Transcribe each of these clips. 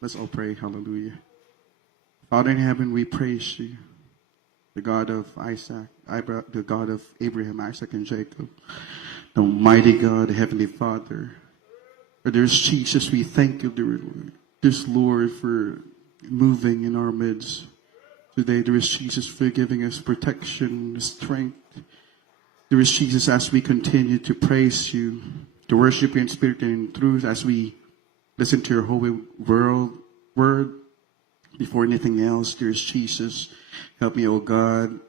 Let's all pray. Hallelujah. Father in heaven, we praise you, the God of the God of Abraham, Isaac, and Jacob, the mighty God, the Heavenly Father. For there's Jesus, we thank you, dear Lord. This Lord for moving in our midst. Today, there is Jesus for giving us protection, strength. There is Jesus as we continue to praise you, to worship you in spirit and in truth, as we listen to your holy word. Before anything else, there is Jesus. Help me, O God.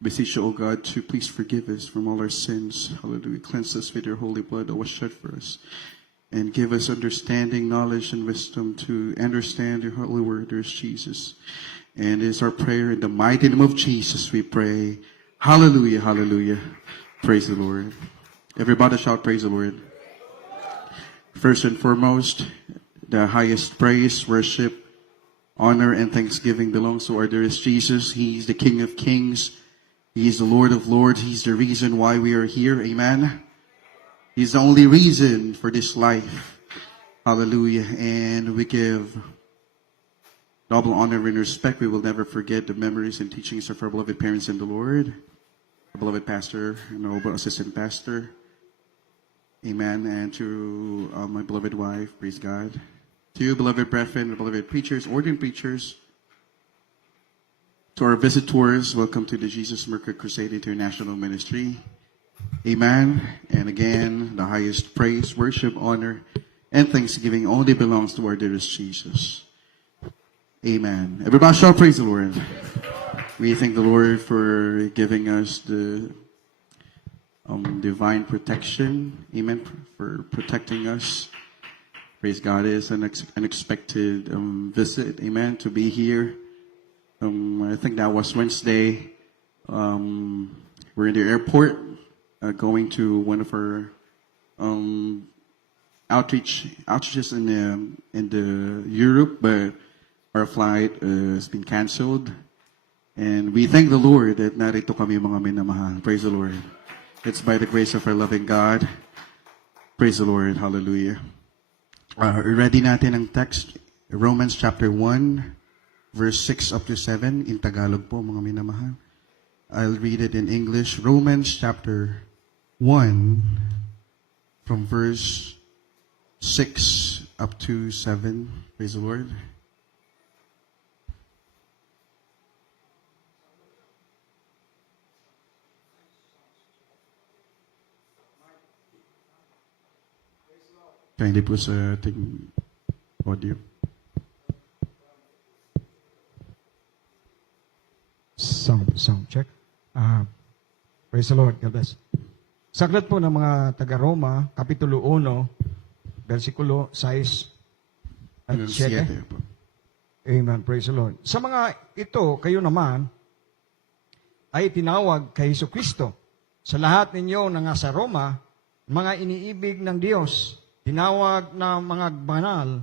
Beseech you, O God, to please forgive us from all our sins. Hallelujah. Cleanse us with your holy blood that was shed for us. And give us understanding, knowledge, and wisdom to understand your holy word. There is Jesus. And it is our prayer in the mighty name of Jesus we pray. Hallelujah, hallelujah. Praise the Lord. Everybody shout praise the Lord. First and foremost, the highest praise, worship, honor, and thanksgiving belongs to our dearest Jesus. He's the King of Kings. He's the Lord of Lords. He's the reason why we are here. Amen. He's the only reason for this life. Hallelujah. And we give double honor and respect. We will never forget the memories and teachings of our beloved parents in the Lord, our beloved pastor, and noble assistant pastor. Amen. And to my beloved wife, praise God. To you, beloved brethren, beloved preachers, ordained preachers. To our visitors, welcome to the Jesus Merker Crusade International Ministry. Amen. And again, the highest praise, worship, honor, and thanksgiving only belongs to our dearest Jesus. Amen. Everybody shall praise the Lord. We thank the Lord for giving us the divine protection. Amen. For protecting us. Praise God. It's an unexpected visit. Amen. To be here. I think that was Wednesday. We're in the airport going to one of our outreaches in the Europe, but our flight has been canceled. And we thank the Lord that narito kami mga minamahal. Praise the Lord. It's by the grace of our loving God. Praise the Lord. Hallelujah. Ready natin ang text, Romans chapter 1, verse 6 up to 7, in Tagalog po, mga minamahal. I'll read it in English. Romans chapter 1, from verse 6 up to 7. Praise the Lord. Kindly po sa ating audio. Sound check. Praise the Lord. God bless. Saglat po ng mga taga-Roma, Kapitulo 1, versikulo 6 at 7. Amen. Praise the Lord. Sa mga ito, kayo naman ay tinawag kay Jesucristo. Sa lahat ninyo na nga sa Roma, mga iniibig ng Diyos, tinawag na mga banal,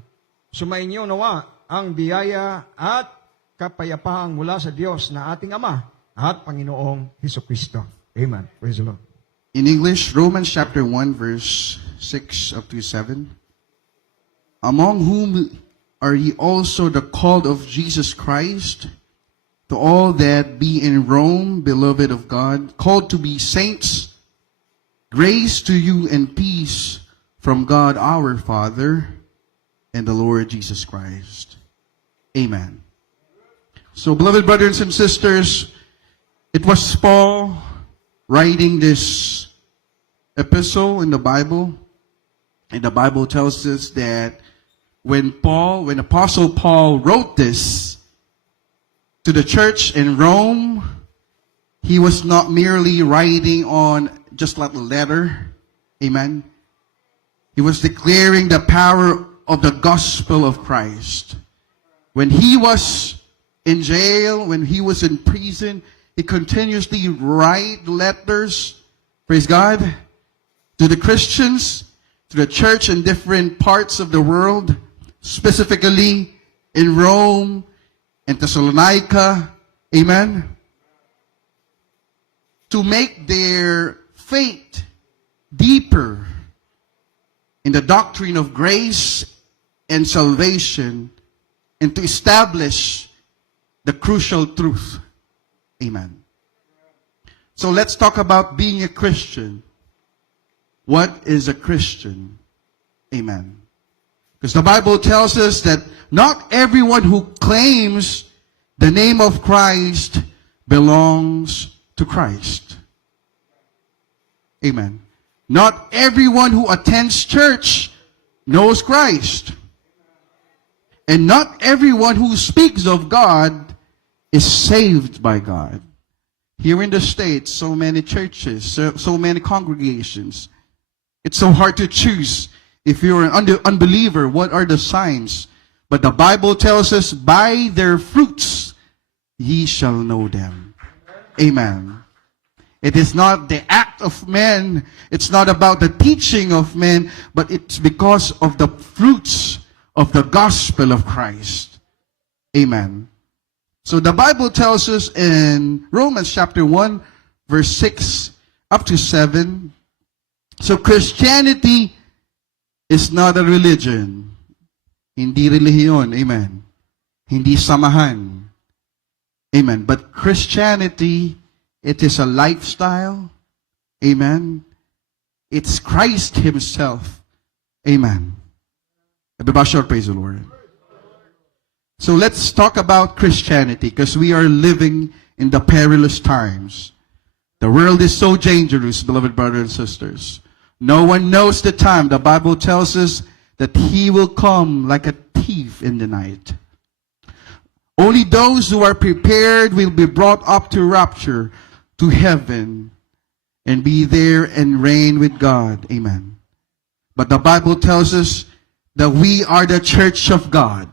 sumainyo nawa ang biyaya at kapayapaan mula sa Diyos na ating Ama at Panginoong Jesucristo. Amen. Praise the Lord. In English, Romans chapter 1, verse 6 up to 7. Among whom are ye also the called of Jesus Christ, to all that be in Rome, beloved of God, called to be saints, grace to you and peace from God our Father and the Lord Jesus Christ. Amen. So, beloved brothers and sisters, it was Paul writing this epistle in the Bible. And the Bible tells us that when Apostle Paul wrote this to the church in Rome, he was not merely writing on just like a letter. Amen. He was declaring the power of the gospel of Christ. When he was in jail, when he was in prison, he continuously write letters, praise God, to the Christians, to the church in different parts of the world, specifically in Rome and Thessalonica, amen, to make their faith deeper in the doctrine of grace and salvation and to establish the crucial truth. Amen. So let's talk about being a Christian. What is a Christian? Amen. Because the Bible tells us that not everyone who claims the name of Christ belongs to Christ. Amen. Not everyone who attends church knows Christ. And not everyone who speaks of God is saved by God. Here in the States, so many churches, so many congregations. It's so hard to choose. If you're an unbeliever, what are the signs? But the Bible tells us, by their fruits ye shall know them. Amen. It is not the act of men. It's not about the teaching of men, but it's because of the fruits of the gospel of Christ. Amen. So the Bible tells us in Romans chapter 1, verse 6 up to 7. So Christianity is not a religion. Hindi relihiyon. Amen. Hindi samahan. Amen. But Christianity, it is a lifestyle. Amen. It's Christ Himself. Amen. Everybody shout, praise the Lord. So let's talk about Christianity, because we are living in the perilous times. The world is so dangerous, beloved brothers and sisters. No one knows the time. The Bible tells us that He will come like a thief in the night. Only those who are prepared will be brought up to rapture, to heaven, and be there and reign with God. Amen. But the Bible tells us that we are the church of God.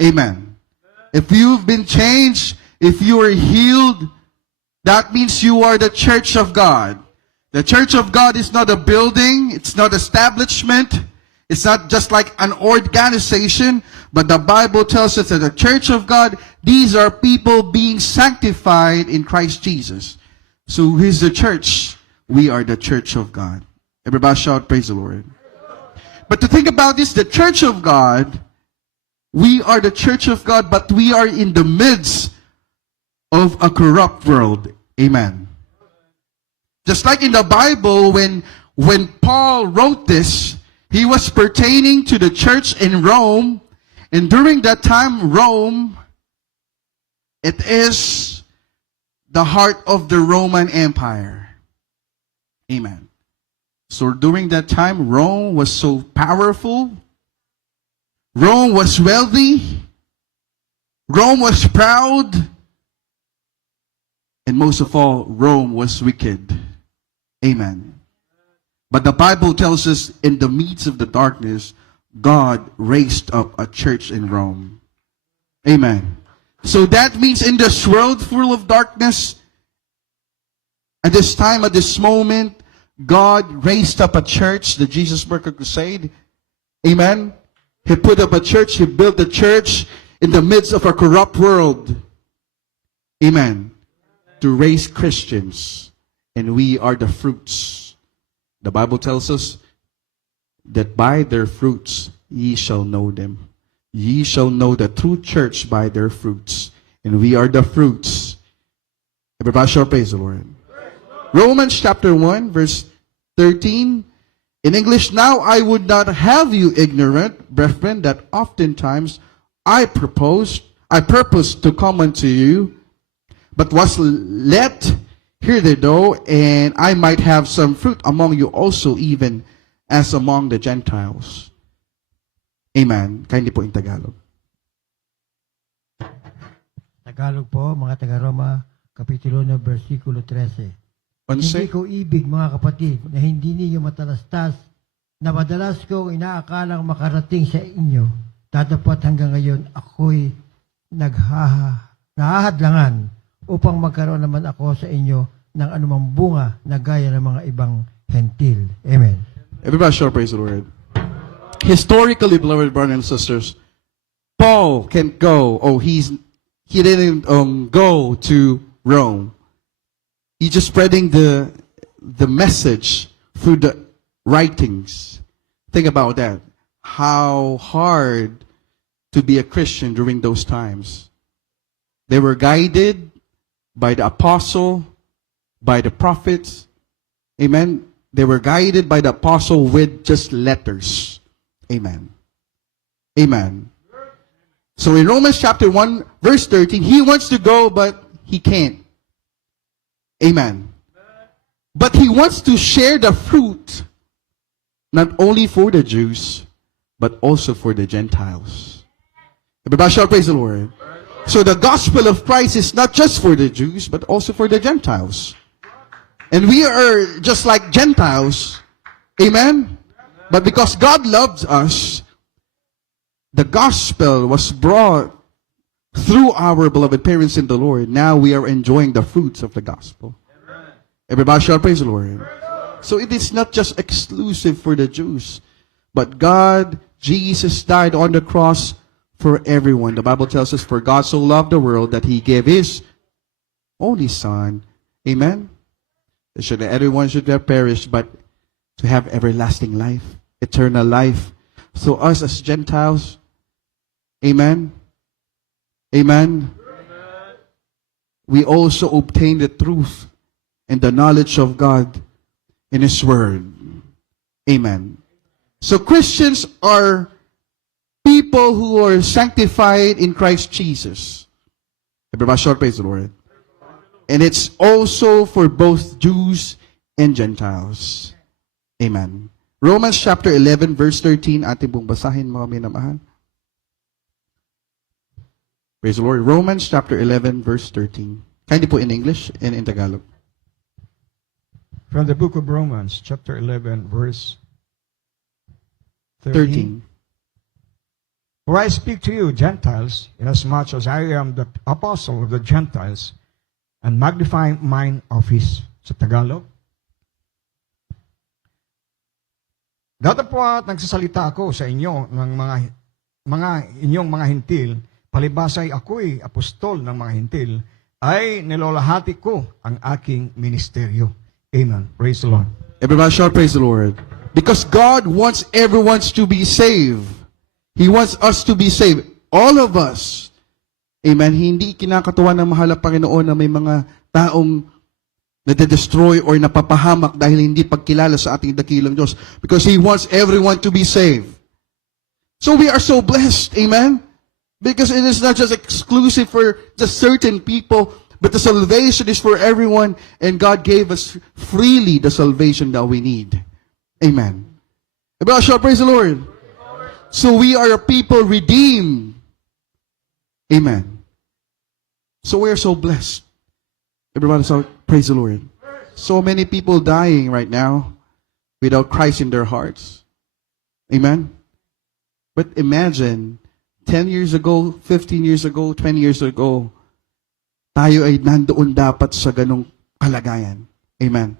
Amen. If you've been changed, if you are healed, that means you are the church of God. The church of God is not a building, it's not establishment, it's not just like an organization, but the Bible tells us that the church of God, these are people being sanctified in Christ Jesus. So who is the church? We are the church of God. Everybody shout, praise the Lord. But to think about this, the church of God, we are the church of God, but we are in the midst of a corrupt world. Amen. Just like in the Bible, when Paul wrote this, he was pertaining to the church in Rome. And during that time, Rome, it is the heart of the Roman Empire. Amen. So during that time, Rome was so powerful. Rome was wealthy. Rome was proud. And most of all, Rome was wicked. Amen. But the Bible tells us, in the midst of the darkness, God raised up a church in Rome. Amen. So that means in this world full of darkness, at this time, at this moment, God raised up a church, the Jesus Worker Crusade. Amen. He put up a church, He built a church in the midst of a corrupt world. Amen. To raise Christians. And we are the fruits. The Bible tells us that by their fruits ye shall know them. Ye shall know the true church by their fruits. And we are the fruits. Everybody shall praise the Lord. Romans chapter 1, verse 13. In English, now I would not have you ignorant, brethren, that oftentimes I purposed to come unto you, but was let hitherto, and I might have some fruit among you also, even as among the Gentiles. Amen. Kindly po in Tagalog. Tagalog po, mga taga-Roma, Kapitulo 1, versikulo 13. Hindi Onse, ko ibig, mga kapatid, na hindi ninyo matalastas na madalas kong inaakalang makarating sa inyo. Tatapat hanggang ngayon, ako'y nahahadlangan upang magkaroon naman ako sa inyo ng anumang bunga na gaya ng mga ibang hentil. Amen. everybody shall praise the Lord. Historically, beloved brothers and sisters, Paul can't go. He didn't go to Rome. He's just spreading the message through the writings. Think about that. How hard to be a Christian during those times. They were guided by the apostle, by the prophets. Amen. They were guided by the apostle with just letters. Amen. Amen. So in Romans chapter 1, verse 13, he wants to go, but he can't. Amen. But he wants to share the fruit, not only for the Jews, but also for the Gentiles. Everybody shall praise the Lord. So the gospel of Christ is not just for the Jews, but also for the Gentiles. And we are just like Gentiles. Amen? But because God loves us, the gospel was brought through our beloved parents in the Lord. Now we are enjoying the fruits of the gospel. Everybody shall praise the Lord. So it is not just exclusive for the Jews, but God, Jesus died on the cross for everyone. The Bible tells us, for God so loved the world that he gave his only Son. Amen? That everyone should have perished, but to have everlasting life, eternal life. So us as Gentiles, amen? Amen? We also obtain the truth and the knowledge of God in his word. Amen. So Christians are people who are sanctified in Christ Jesus. Everybody shout praise the Lord. And it's also for both Jews and Gentiles. Amen. Romans chapter 11 verse 13, ating pong basahin mga minamahal. Praise the Lord. Romans chapter 11 verse 13. Kindly po in English and in Tagalog. From the book of Romans, chapter 11, verse 13. For I speak to you, Gentiles, inasmuch as I am the apostle of the Gentiles, and magnify mine office. Sa Tagalog. Datapwat nagsasalita ako sa inyo ng inyong mga hintil, palibasay ako'y apostol ng mga hintil, ay nilolahati ko ang aking ministeryo. Amen. Praise the Lord. Everybody shout praise the Lord. Because God wants everyone to be saved. He wants us to be saved. All of us. Amen. Hindi kinakatuwa ng mahal na Panginoon na may mga taong nadedestroy or napapahamak dahil hindi pagkilala sa ating dakilang Diyos. Because He wants everyone to be saved. So we are so blessed. Amen. Because it is not just exclusive for just certain people, but the salvation is for everyone, and God gave us freely the salvation that we need. Amen. Everybody shall praise the Lord. So we are a people redeemed. Amen. So we are so blessed. Everybody shall praise the Lord. So many people dying right now without Christ in their hearts. Amen. But imagine, 10 years ago, 15 years ago, 20 years ago, tayo ay nandoon dapat sa ganong kalagayan. Amen.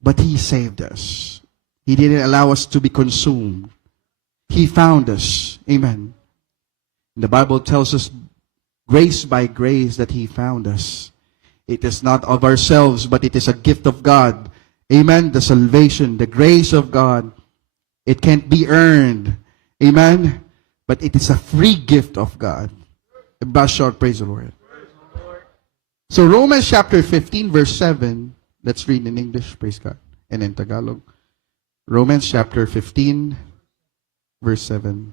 But He saved us. He didn't allow us to be consumed. He found us. Amen. And the Bible tells us, grace by grace that He found us. It is not of ourselves, but it is a gift of God. Amen. The salvation, the grace of God. It can't be earned. Amen. But it is a free gift of God. Everybody shout, praise the Lord. So Romans chapter 15 verse 7, let's read in English, praise God, and in Tagalog. Romans chapter 15 verse 7.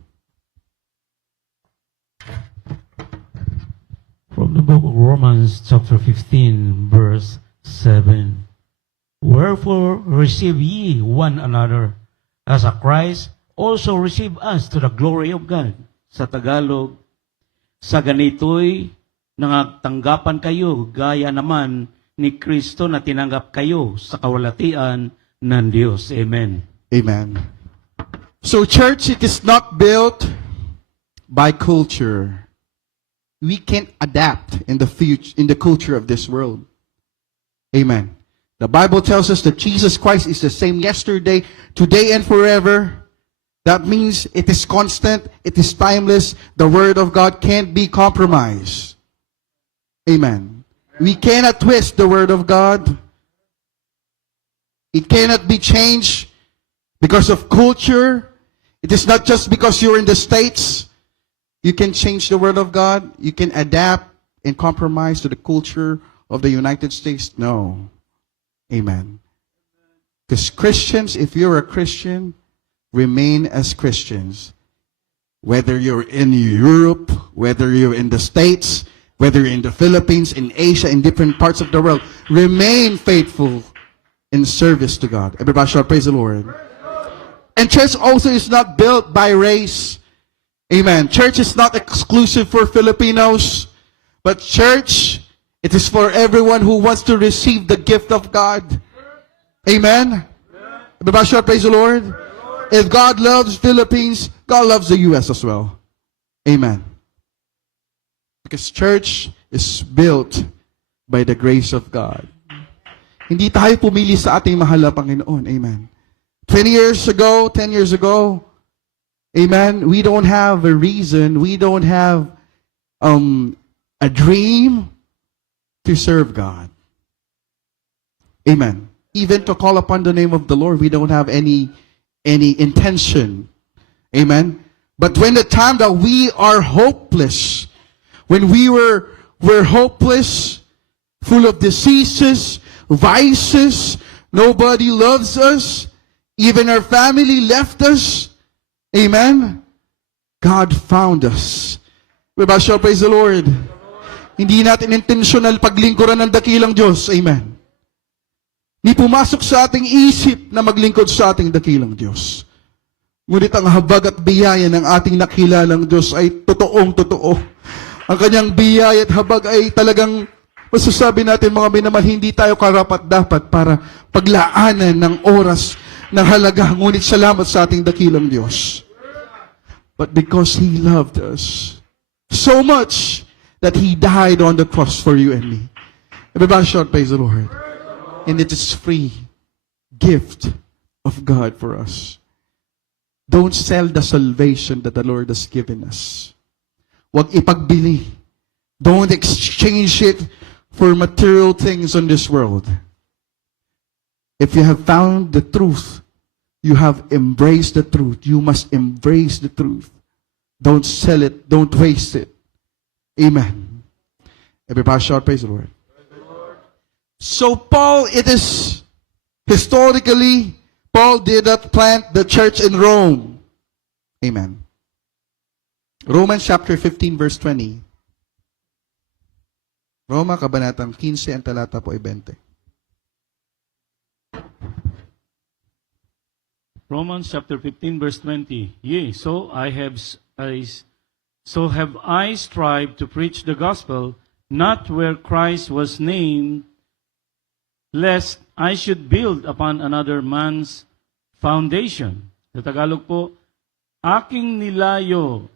From the book of Romans chapter 15 verse 7. Wherefore receive ye one another, as a Christ also receive us to the glory of God. Sa Tagalog, sa ganito'y nangagtanggapan kayo, gaya naman ni Kristo na tinanggap kayo sa kawalatian ng Diyos. Amen. Amen. So church, it is not built by culture. We can't adapt in the culture of this world. Amen. The Bible tells us that Jesus Christ is the same yesterday, today, and forever. That means it is constant, it is timeless. The Word of God can't be compromised. Amen. We cannot twist the Word of God. It cannot be changed because of culture. It is not just because you're in the States. You can change the word of God. You can adapt and compromise to the culture of the United States. No. Amen. Because Christians, if you're a Christian, remain as Christians. Whether you're in Europe, whether you're in the States, whether you're in the Philippines, in Asia, in different parts of the world, remain faithful in service to God. Everybody shout, praise the Lord. And church also is not built by race. Amen. Church is not exclusive for Filipinos, but church, it is for everyone who wants to receive the gift of God. Amen. Everybody shout, praise the Lord. If God loves Philippines, God loves the U.S. as well. Amen. Because church is built by the grace of God. Hindi tayo pumili sa ating mahal na Panginoon. Amen. 20 years ago, 10 years ago, amen, we don't have a reason, we don't have a dream to serve God. Amen. Even to call upon the name of the Lord, we don't have any intention. Amen. But when the time that we are hopeless, when we're hopeless, full of diseases, vices, nobody loves us, even our family left us, amen, God found us. Diba siya, praise the Lord. Hindi natin intentional paglingkuran ng dakilang Diyos, amen. Hindi pumasok sa ating isip na maglingkod sa ating dakilang Diyos. Ngunit ang habag at biyaya ng ating nakilalang Diyos ay totoong-totoo. Ang kanyang biyaya at habag ay talagang masasabi natin mga minamahal, hindi tayo karapat-dapat para paglaanan ng oras ng halaga. Ngunit salamat sa ating dakilang Diyos. But because He loved us so much that He died on the cross for you and me. Everybody shout, praise the Lord. And it is free gift of God for us. Don't sell the salvation that the Lord has given us. Huwag ipagbili. Don't exchange it for material things on this world. If you have found the truth, you have embraced the truth. You must embrace the truth. Don't sell it. Don't waste it. Amen. Everybody shout, praise the Lord. So Paul, it is historically, Paul did not plant the church in Rome. Amen. Romans chapter 15 verse 20. Roma, kabanatang 15, ang talata po ay 20. Romans chapter 15 verse 20. Yea, so have I strived to preach the gospel, not where Christ was named, lest I should build upon another man's foundation. Sa Tagalog po, aking nilayon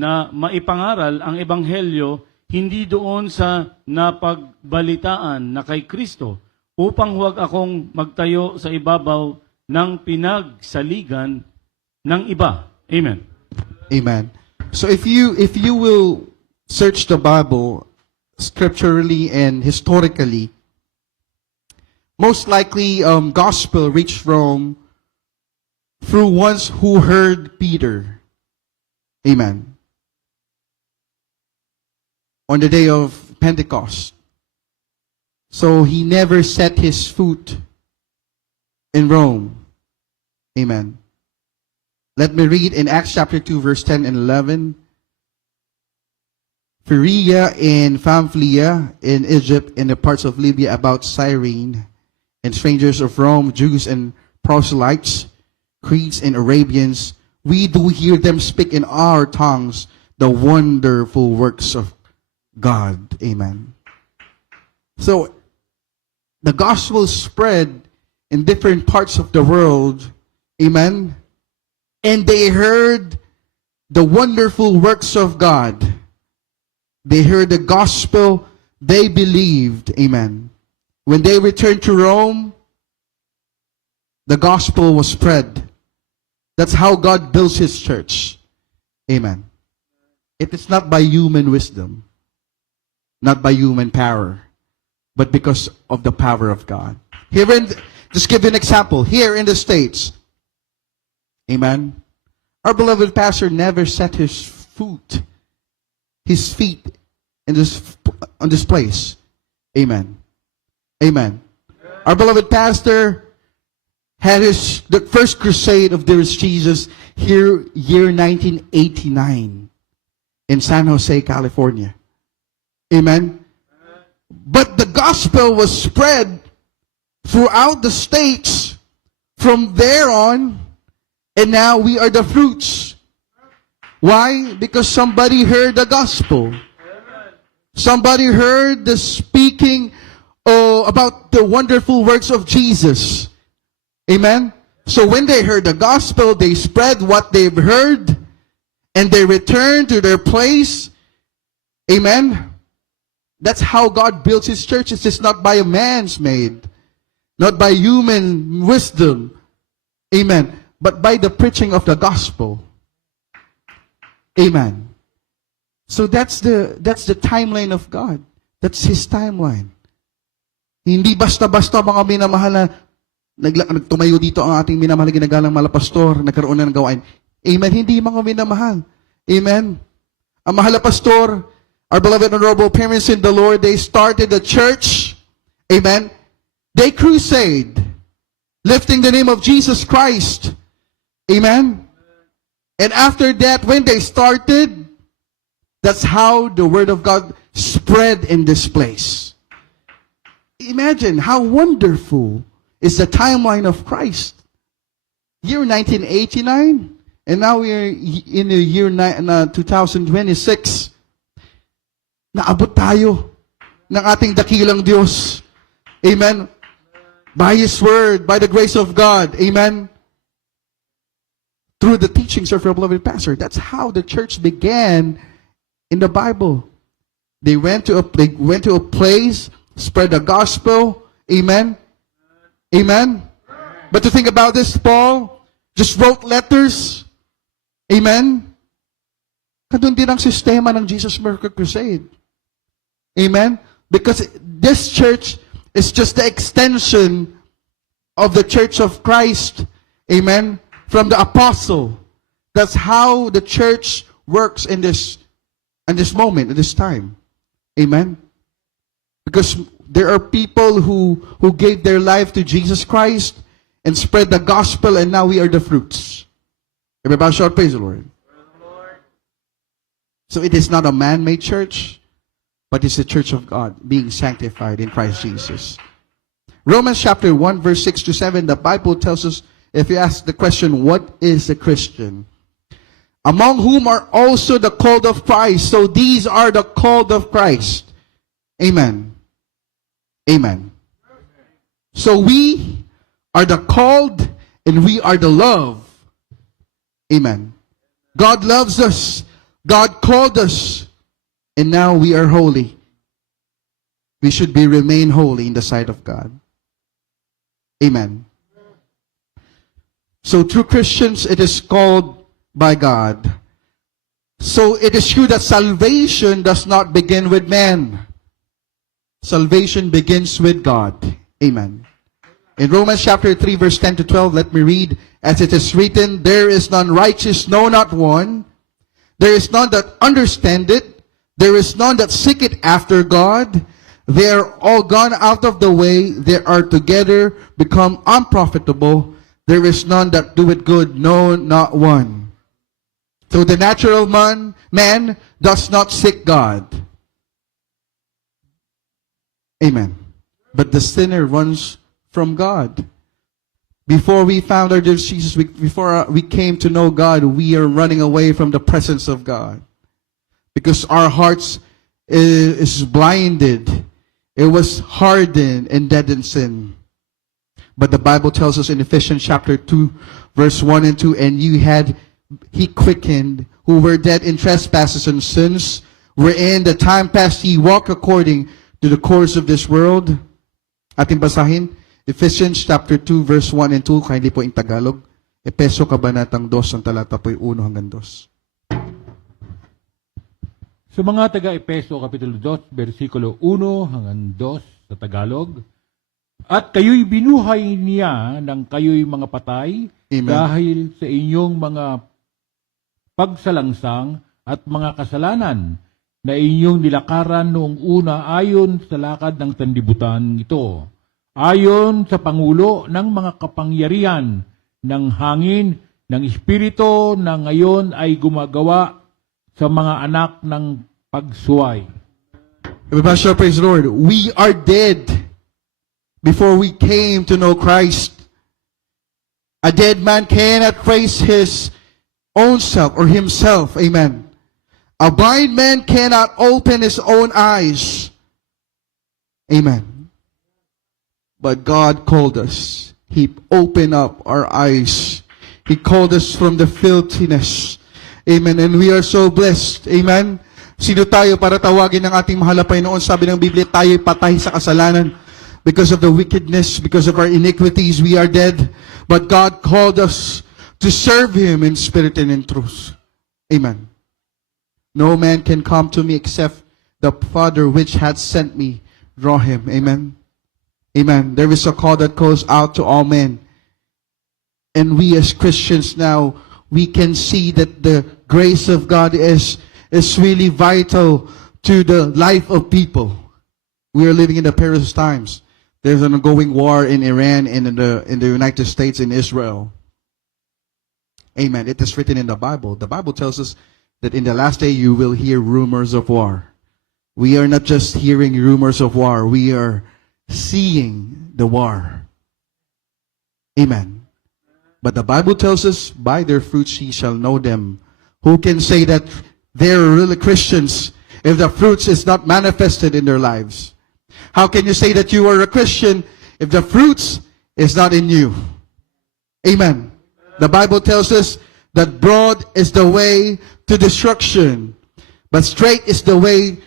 na maipangaral ang ebanghelyo hindi doon sa napagbalitaan na kay Kristo, upang huwag akong magtayo sa ibabaw ng pinagsaligan ng iba. Amen. Amen. So if you will search the Bible scripturally and historically, most likely gospel reached Rome through ones who heard Peter. Amen. On the day of Pentecost. So he never set his foot in Rome. Amen. Let me read in Acts chapter 2 verse 10 and 11. Phrygia and Pamphylia in Egypt and the parts of Libya about Cyrene, and strangers of Rome, Jews and proselytes, Cretes and Arabians, we do hear them speak in our tongues the wonderful works of God. Amen. So, the gospel spread in different parts of the world. Amen. And they heard the wonderful works of God. They heard the gospel. They believed. Amen. When they returned to Rome, the gospel was spread. That's how God builds His church. Amen. It is not by human wisdom, not by human power, but because of the power of God. Just give you an example. Here in the States, amen, our beloved pastor never set his feet in on this place. Amen. Amen. Our beloved pastor had the first crusade of There is Jesus here, year 1989 in San Jose, California. Amen. But the gospel was spread throughout the states from there on, and now we are the fruits. Why? Because somebody heard the gospel. Somebody heard the speaking about the wonderful works of Jesus. Amen? So when they heard the gospel, they spread what they've heard, and they returned to their place. Amen? That's how God builds His churches. It's not by a man's made, not by human wisdom. Amen. But by the preaching of the gospel. Amen. So that's the timeline of God. That's His timeline. Hindi basta-basta mga minamahal na nagtumayo dito ang ating minamahal na ginagalang malapastor, nagkaroon na ng gawain. Amen. Hindi mga minamahal. Amen. Ang mahal na pastor, our beloved honorable parents in the Lord, they started the church. Amen. They crusade, lifting the name of Jesus Christ. Amen. And after that, when they started, that's how the word of God spread in this place. Imagine how wonderful is the timeline of Christ. Year 1989, and now we are in the year 2026. Naabot tayo ng ating dakilang Diyos. Amen. By His word, by the grace of God. Amen. Through the teachings of our beloved pastor. That's how the church began in the Bible. They went to a place, spread the gospel. Amen. Amen. But to think about this, Paul just wrote letters. Amen. Kadun din ang sistema ng Jesus Miracle Crusade. Amen. Because this church is just the extension of the Church of Christ. Amen. From the apostle. That's how the church works in this moment, in this time. Amen. Because there are people who gave their life to Jesus Christ and spread the gospel, and now we are the fruits. Everybody shout, praise the Lord. So it is not a man-made church, but it's the church of God being sanctified in Christ Jesus. Romans chapter 1, verse 6 to 7, the Bible tells us, if you ask the question, what is a Christian? Among whom are also the called of Christ. So these are the called of Christ. Amen. Amen. So we are the called and we are the love. Amen. God loves us. God called us. And now we are holy. We should remain holy in the sight of God. Amen. So true Christians, it is called by God. So it is true that salvation does not begin with man. Salvation begins with God. Amen. In Romans chapter 3, verse 10 to 12, let me read, as it is written, there is none righteous, no, not one. There is none that understandeth. There is none that seeketh after God. They are all gone out of the way. They are together become unprofitable. There is none that doeth good, no, not one. So the natural man does not seek God. Amen. But the sinner runs from God. Before we found our dear Jesus, before we came to know God, we are running away from the presence of God. Because our hearts is blinded. It was hardened and dead in sin. But the Bible tells us in Ephesians chapter 2, verse 1 and 2, and He quickened, who were dead in trespasses and sins, wherein the time past ye walk according to the course of this world. Ating basahin, Ephesians chapter 2, verse 1 and 2, kindly po in Tagalog. Epeso kabanatang 2, ang talata po 1 hanggang 2. Sa mga taga-Epeso, Kapitulo 2, versikulo 1 hanggang 2 sa Tagalog, at kayo'y binuhay niya nang kayo'y mga patay. Amen. Dahil sa inyong mga pagsalangsang at mga kasalanan na inyong nilakaran noong una ayon sa lakad ng sanlibutan ito, ayon sa pangulo ng mga kapangyarihan ng hangin ng Espiritu na ngayon ay gumagawa sa mga anak ng pagsuway. Everybody shout, praise the Lord. We are dead before we came to know Christ. A dead man cannot praise his own self or himself. Amen. A blind man cannot open his own eyes. Amen. But God called us. He opened up our eyes. He called us from the filthiness. Amen. And we are so blessed. Amen. Sino tayo para tawagin ng ating mahal na Panginoon? Sabi ng Biblia, tayo'y patay sa kasalanan. Because of the wickedness, because of our iniquities, we are dead. But God called us to serve Him in spirit and in truth. Amen. No man can come to me except the Father which had sent me draw him. Amen. Amen. There is a call that goes out to all men. And we as Christians now, we can see that the grace of God is really vital to the life of people. We are living in the perilous times. There's an ongoing war in Iran and in the United States and Israel. Amen. It is written in the Bible. The Bible tells us that in the last day you will hear rumors of war. We are not just hearing rumors of war. We are seeing the war. Amen. But the Bible tells us, by their fruits ye shall know them. Who can say that they're really Christians if the fruits is not manifested in their lives? How can you say that you are a Christian if the fruits is not in you? Amen. The Bible tells us that broad is the way to destruction, but straight is the way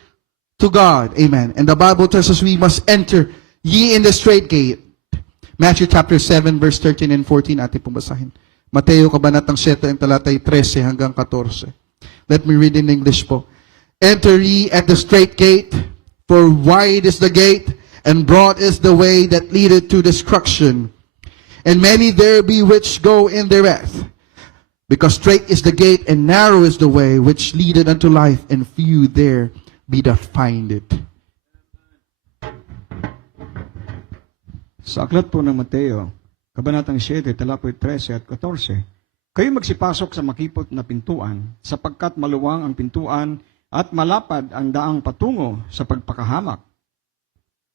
to God. Amen. And the Bible tells us we must enter ye in the straight gate. Matthew chapter 7 verse 13 and 14 ating pong basahin. Mateo kabanatang 7 ang talatay 13 hanggang 14. Let me read in English po. Enter ye at the straight gate, for wide is the gate, and broad is the way that leadeth to destruction. And many there be which go in thereat. Because straight is the gate, and narrow is the way which leadeth unto life, and few there be that find it. Sa aklat po ng Mateo, kabanatang 7, talapoy 13 at 14, kayo magsipasok sa makipot na pintuan, sapagkat maluwang ang pintuan at malapad ang daang patungo sa pagpakahamak.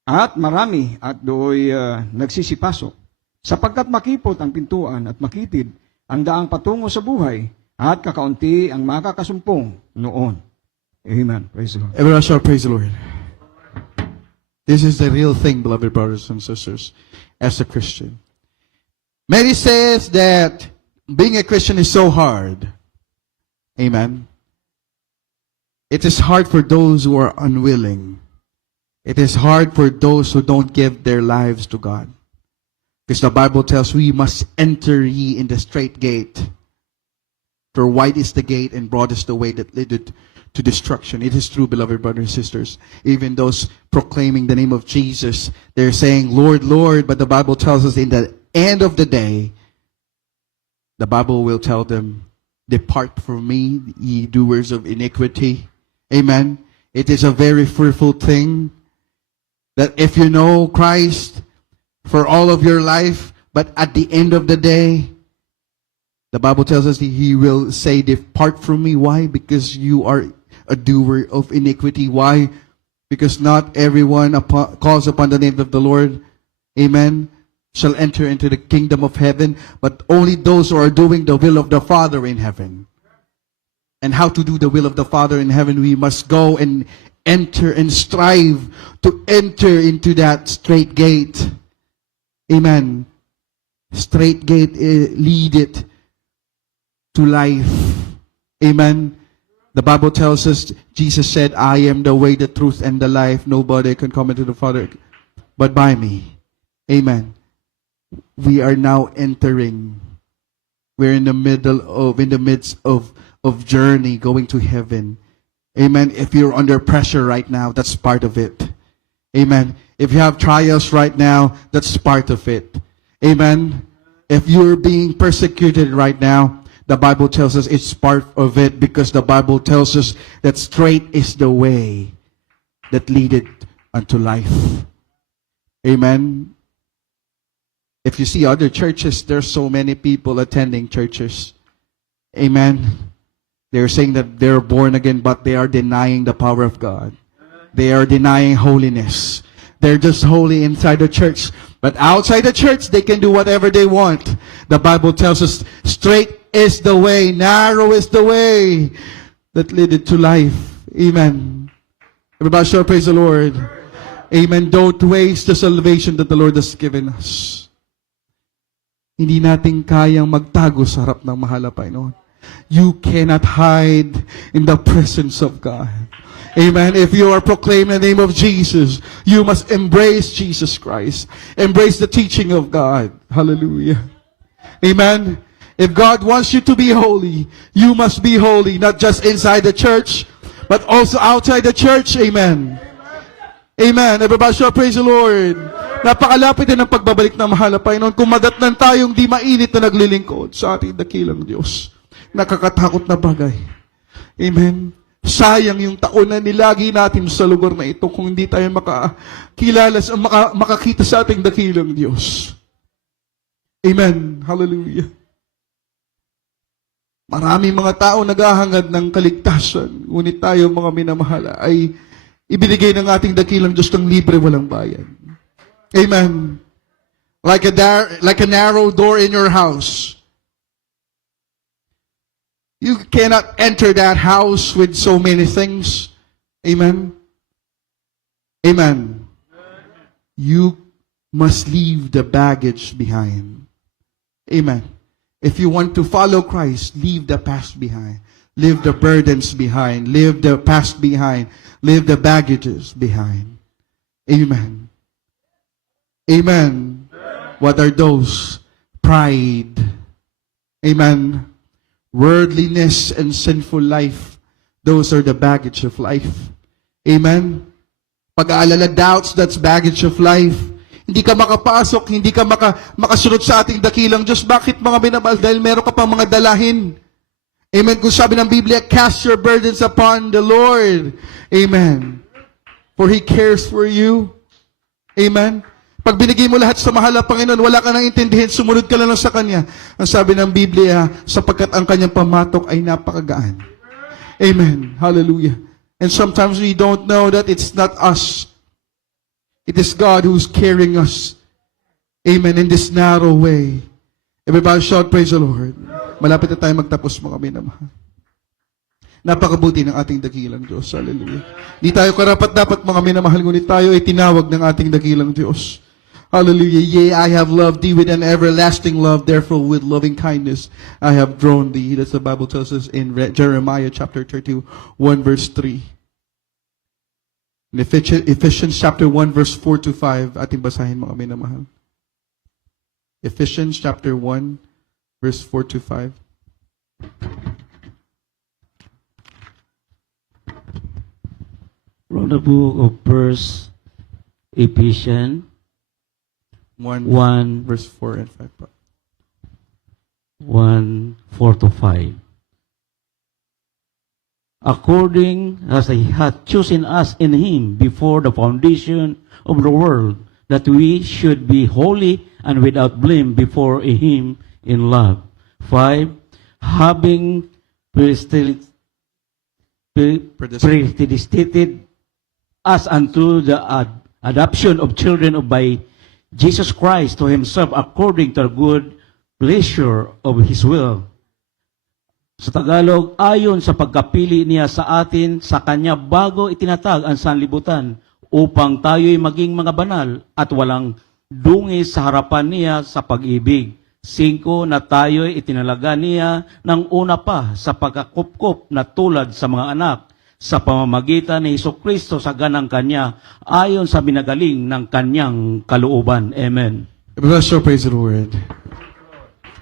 At marami at dooy nagsisipasok, sapagkat makipot ang pintuan at makitid ang daang patungo sa buhay, at kakaunti ang makakasumpong noon. Amen. Praise the Lord. Everyone shall praise the Lord. This is the real thing, beloved brothers and sisters, as a Christian. Many says that being a Christian is so hard. Amen. It is hard for those who are unwilling. It is hard for those who don't give their lives to God. Because the Bible tells we must enter ye in the straight gate. For wide is the gate and broad is the way that leadeth to destruction. It is true, beloved brothers and sisters. Even those proclaiming the name of Jesus, they're saying, Lord, Lord. But the Bible tells us in the end of the day, the Bible will tell them, depart from me, ye doers of iniquity. Amen. It is a very fearful thing that if you know Christ for all of your life, but at the end of the day, the Bible tells us that He will say, depart from me. Why? Because you are a doer of iniquity. Why? Because not everyone calls upon the name of the Lord, amen, shall enter into the kingdom of heaven, but only those who are doing the will of the Father in heaven. And how to do the will of the Father in heaven, we must go and enter and strive to enter into that straight gate. Amen. Straight gate leadeth to life. Amen. The Bible tells us, Jesus said, I am the way, the truth, and the life. Nobody can come into the Father but by me. Amen. We are now entering. We're in the midst of journey going to heaven. Amen. If you're under pressure right now, that's part of it. Amen. If you have trials right now, that's part of it. Amen. If you're being persecuted right now, The Bible tells us it's part of it because the Bible tells us that straight is the way that leadeth unto life. Amen. If you see other churches, there's so many people attending churches. Amen. They're saying that they're born again, but they are denying the power of God. They are denying holiness. They're just holy inside the church. But outside the church, they can do whatever they want. The Bible tells us, straight is the way, narrow is the way that leadeth to life. Amen. Everybody shout, praise the Lord. Amen. Don't waste the salvation that the Lord has given us. Hindi natin kayang magtago sa harap ng mahal na Panginoon. You cannot hide in the presence of God. Amen. If you are proclaiming the name of Jesus, you must embrace Jesus Christ. Embrace the teaching of God. Hallelujah. Amen. If God wants you to be holy, you must be holy, not just inside the church, but also outside the church. Amen. Amen. Everybody shout, praise the Lord. Napakalapit din ang pagbabalik ng mahal na Panginoon kung madatnan tayong di mainit na naglilingkod sa ating dakilang Diyos. Nakakatakot na bagay. Amen. Sayang yung taon na nilagi natin sa lugar na ito kung hindi tayo makakilala, makakita sa ating dakilang Diyos. Amen. Hallelujah. Maraming mga tao naghahangad ng kaligtasan, ngunit tayo mga minamahal ay ibinigay ng ating dakilang Diyos ng libre walang bayad. Amen. Like a narrow door in your house. You cannot enter that house with so many things. Amen. Amen. You must leave the baggage behind. Amen. If you want to follow Christ, leave the past behind. Leave the burdens behind. Leave the past behind. Leave the baggages behind. Amen. Amen. What are those? Pride. Amen. Worldliness and sinful life. Those are the baggage of life. Amen. Pag-aalala, doubts, that's baggage of life. Hindi ka makapasok, hindi ka makasunod sa ating dakilang Diyos. Bakit mga binabal? Dahil meron ka pang mga dalahin. Amen. Kung sabi ng Biblia, cast your burdens upon the Lord. Amen. For He cares for you. Amen. Pag binigay mo lahat sa mahal na Panginoon, wala ka nang intindihin, sumunod ka lang sa Kanya. Ang sabi ng Biblia, sapagkat ang Kanyang pamatok ay napakagaan. Amen. Hallelujah. And sometimes we don't know that it's not us. It is God who's carrying us. Amen. In this narrow way. Everybody shout, praise the Lord. Malapit na tayo magtapos mga minamahal. Napakabuti ng ating dakilang Diyos. Hallelujah. Di tayo karapat-dapat mga minamahal, ngunit tayo ay tinawag ng ating dakilang Diyos. Hallelujah. Yea, I have loved thee with an everlasting love, therefore with loving kindness I have drawn thee. That's the Bible tells us in Jeremiah chapter 31, verse 3. In Ephesians chapter 1, verse 4 to 5, ating basahin mga minamahal. Ephesians chapter 1, verse 4 to 5. From the book of verse Ephesians 1, 1, verse 4 and 5. 1, 4 to 5. According as He hath chosen us in Him before the foundation of the world, that we should be holy and without blame before Him in love. 5. Having predestinated us unto the adoption of children by Jesus Christ to Himself according to the good pleasure of His will. Sa Tagalog, ayon sa pagkapili niya sa atin sa Kanya bago itinatag ang sanlibutan upang tayo'y maging mga banal at walang dungis sa harapan niya sa pag-ibig. 5, na tayo'y itinalaga niya ng una pa sa pagkakupkop na tulad sa mga anak sa pamamagitan ni Jesucristo sa ganang Kanya ayon sa binagaling ng Kanyang kalooban. Amen. Bless your praise the Lord.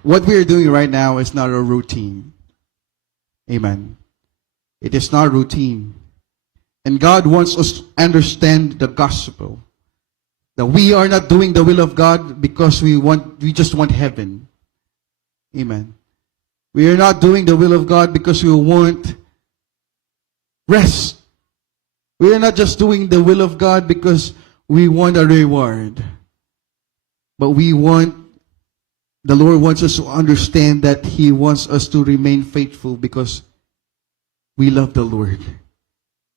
What we are doing right now is not a routine. Amen. It is not routine. And God wants us to understand the gospel. That we are not doing the will of God because we just want heaven. Amen. We are not doing the will of God because we want rest. We are not just doing the will of God because we want a reward. But the Lord wants us to understand that He wants us to remain faithful because we love the Lord.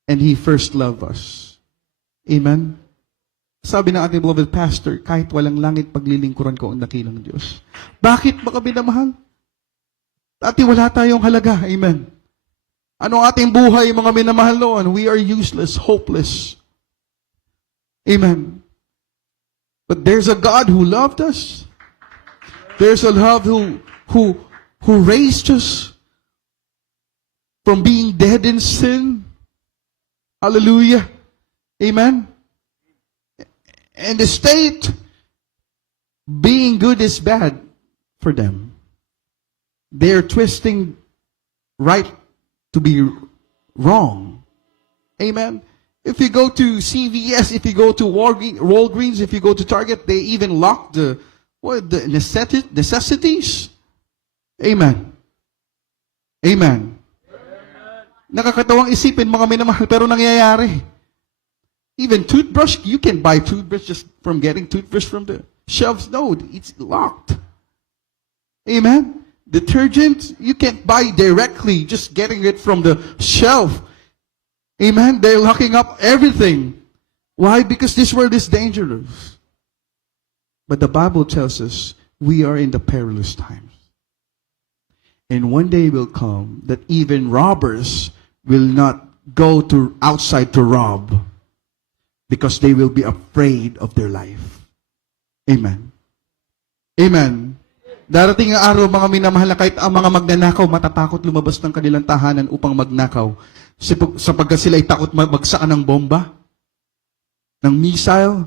And He first loved us. Amen? Sabi ng ating beloved pastor, kahit walang langit, paglilingkuran ko ang dakilang Diyos. Bakit ba kami minamahal? Dati wala tayong halaga. Amen. Ano ang ating buhay, mga minamahal noon? We are useless, hopeless. Amen. But there's a God who loved us. There's a love who raised us from being dead in sin. Hallelujah. Amen. And the state, being good is bad for them. They're twisting right to be wrong. Amen. If you go to CVS, if you go to Walgreens, if you go to Target, they even lock the necessities. Amen. Amen. Nakakatawang isipin, mga minamahal, pero nangyayari. Even toothbrush, you can buy toothbrush just from getting toothbrush from the shelves. No, it's locked. Amen. Detergent, you can't buy directly, just getting it from the shelf. Amen. They're locking up everything. Why? Because this world is dangerous. But the Bible tells us we are in the perilous times. And one day will come that even robbers will not go to outside to rob because they will be afraid of their life. Amen. Amen. Darating ang araw, mga minamahal, na kahit ang mga magnanakaw matatakot lumabas ng kanilang tahanan upang magnakaw sapagkat sila ay takot magsaan ng bomba, ng missile,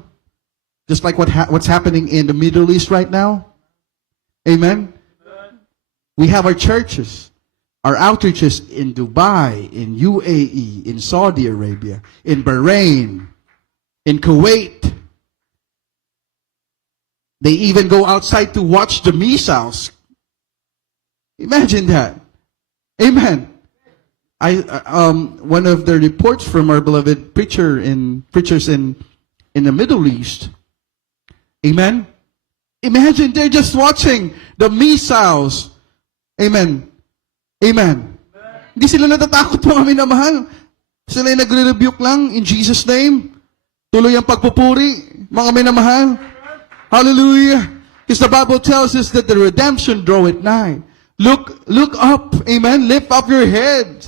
just like what's happening in the Middle East right now. Amen. We have our churches, our outreaches in Dubai, in UAE, in Saudi Arabia, in Bahrain, in Kuwait. They even go outside to watch the missiles. Imagine that. Amen. One of the reports from our beloved preachers in the Middle East. Amen. Imagine they're just watching the missiles. Amen. Amen. Hindi sila natatakot, mga minamahal. Sila ay nagre-rebuke lang in Jesus' name. Tuloy ang pagpupuri, mga minamahal. Hallelujah. Because the Bible tells us that the redemption draweth nigh. Look up. Amen. Lift up your head.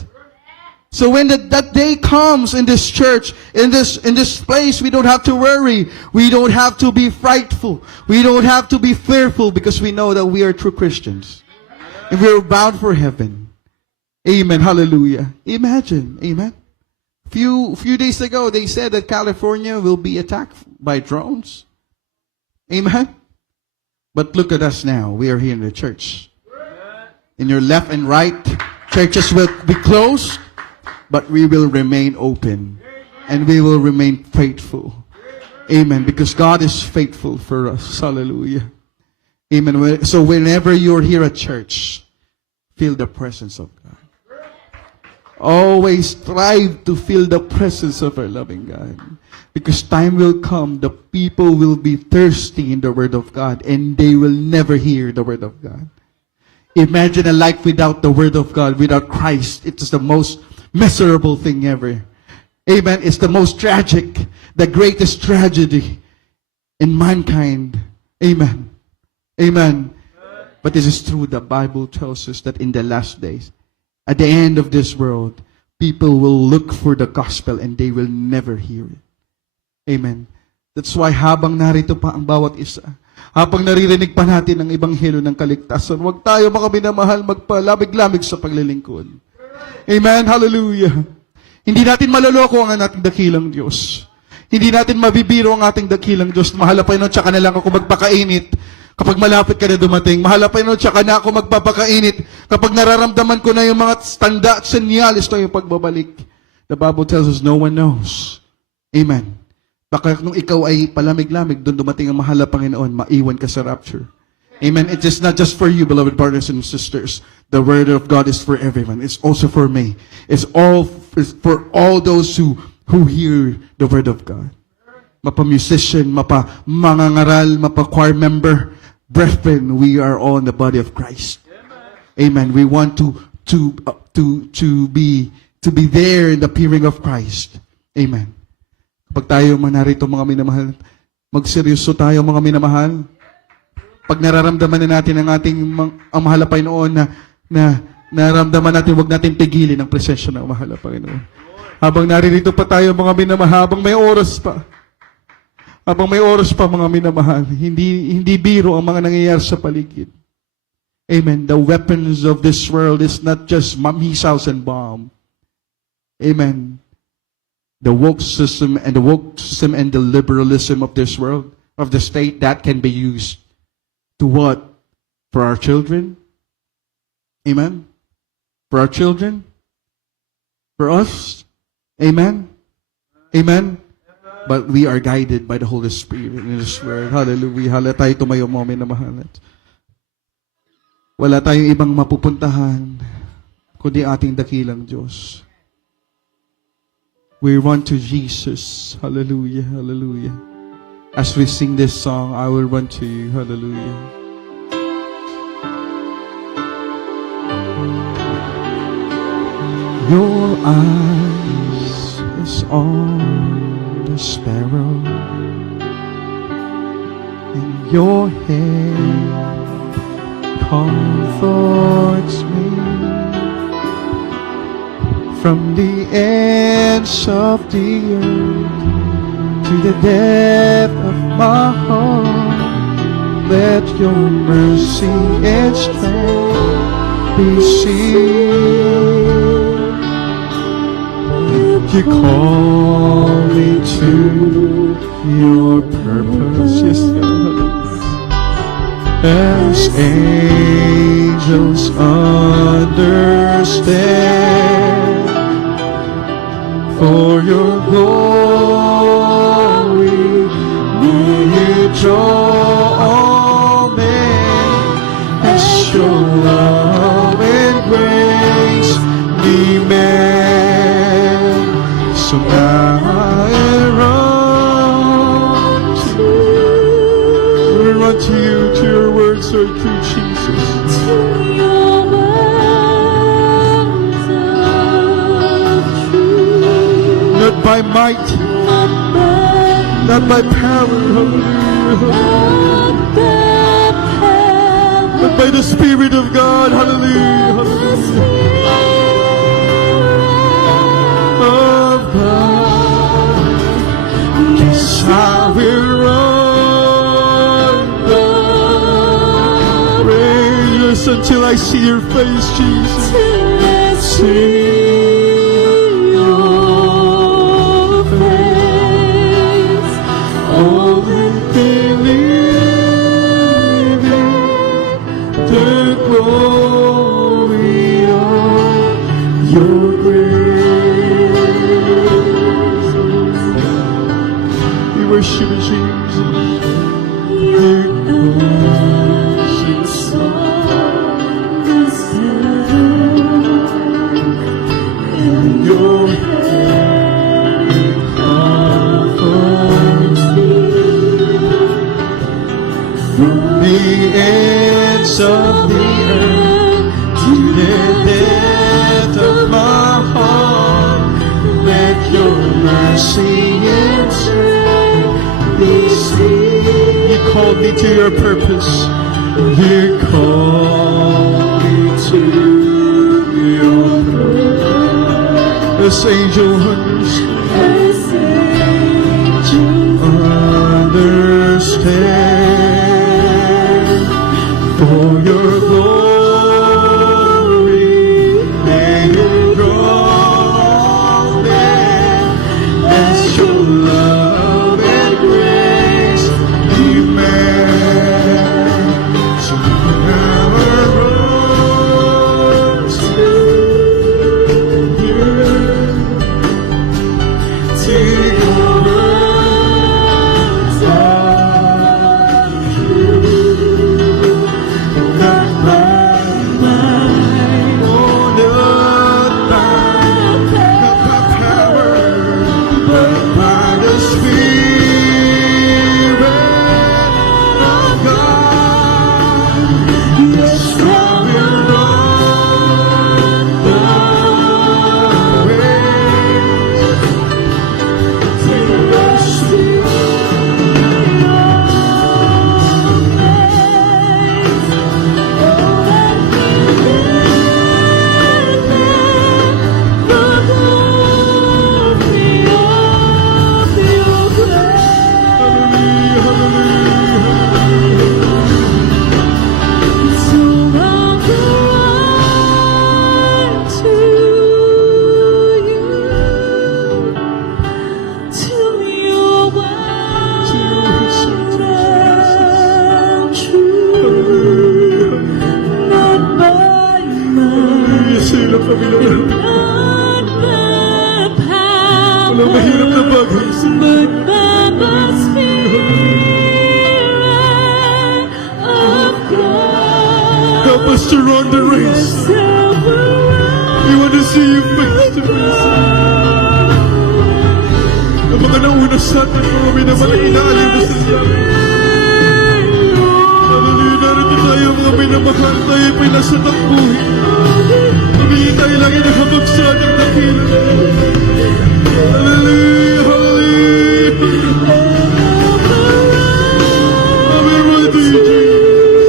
So when that day comes in this church, in this place, we don't have to worry. We don't have to be frightful. We don't have to be fearful because we know that we are true Christians. And we are bound for heaven. Amen. Hallelujah. Imagine. Amen. Few days ago, they said that California will be attacked by drones. Amen. But look at us now. We are here in the church. In your left and right, churches will be closed, but we will remain open. And we will remain faithful. Amen. Because God is faithful for us. Hallelujah. Amen. So whenever you're here at church, feel the presence of God. Always strive to feel the presence of our loving God. Because time will come, the people will be thirsty in the Word of God, and they will never hear the Word of God. Imagine a life without the Word of God, without Christ. It is the most miserable thing ever. Amen. It's the most tragic, the greatest tragedy in mankind. Amen. Amen. But this is true. The Bible tells us that in the last days, at the end of this world, people will look for the gospel and they will never hear it. Amen. That's why habang narito pa ang bawat isa, habang naririnig pa natin ang ibanghelo ng kaligtasan, huwag tayo mga minamahal magpalabig-lamig sa paglilingkod. Amen. Hallelujah. Hindi natin maloloko ang ating dakilang Diyos. Hindi natin mabibiro ang ating dakilang Diyos. Mahalapay nun, tsaka na lang ako magpakainit. Kapag malapit ka na dumating, mahalapay nun, tsaka na ako magpapakainit. Kapag nararamdaman ko na yung mga tanda at senyalis na yung pagbabalik. The Bible tells us no one knows. Amen. Baka nung ikaw ay palamig-lamig, doon dumating ang mahal na Panginoon, maiwan ka sa rapture. Amen. It is not just for you, beloved brothers and sisters. The word of God is for everyone. It's also for me. It's for all those who hear the word of God. Mapa musician, mapa mangangaral, mapa choir member, brethren, we are all in the body of Christ. Amen. We want to be there in the appearing of Christ. Amen. Kapag tayo manarito mga minamahal, magseryoso tayo mga minamahal. Pag nararamdaman na natin ang ating ang mahal na Panginoon na nararamdaman natin, huwag natin pigilin ang presensya ng mahal na Panginoon. Habang naririto pa tayo mga minamahal, habang may oras pa. Habang may oras pa mga minamahal, hindi biro ang mga nangyayari sa paligid. Amen. The weapons of this world is not just missiles and bomb. Amen. The woke system and the liberalism of this world, of the state, that can be used to what? For our children? Amen? For our children? For us? Amen? Amen? But we are guided by the Holy Spirit in His Word. Hallelujah. Hala tayo tumayo mo, minamahalan. Wala tayong ibang mapupuntahan kundi ating dakilang Diyos. We run to Jesus. Hallelujah. Hallelujah. As we sing this song, I will run to you. Hallelujah. Your eyes is on the sparrow, and your hand comforts me. From the ends of the earth to the depth of my heart, let your mercy and strength be seen. You call me to your purpose, yes, as angels understand. For your glory, may you draw all men, as your love and grace demand. So now I run to you, to your words, Lord, through Jesus. Not by might, not by power, hallelujah, but by the Spirit of God, hallelujah, hallelujah. Of God, yes, I will run the race until I see your face, Jesus. See your face, oh, and believe in the glory of your grace. We worship you, Jesus. Of the earth to the depth of my heart, let your mercy and strength be seen. You called me to your purpose. You called me to your purpose. As angel understand. For your glory, may you draw men, as your love and grace demand. So now I run to you, mahirap na bagay sa but by the Spirit of God. Help us to run the race. We want to see you face to face. Ang mga nauna sa atin, mga minamahal, inaalim mo sa langit. Hallelujah, narito tayo mga minamahal, tayo pa'y nasa takbuhin. Tumingin tayo lang inahabag sa ating dakila. Hallelujah, hallelujah. Amen, run to you, Jesus.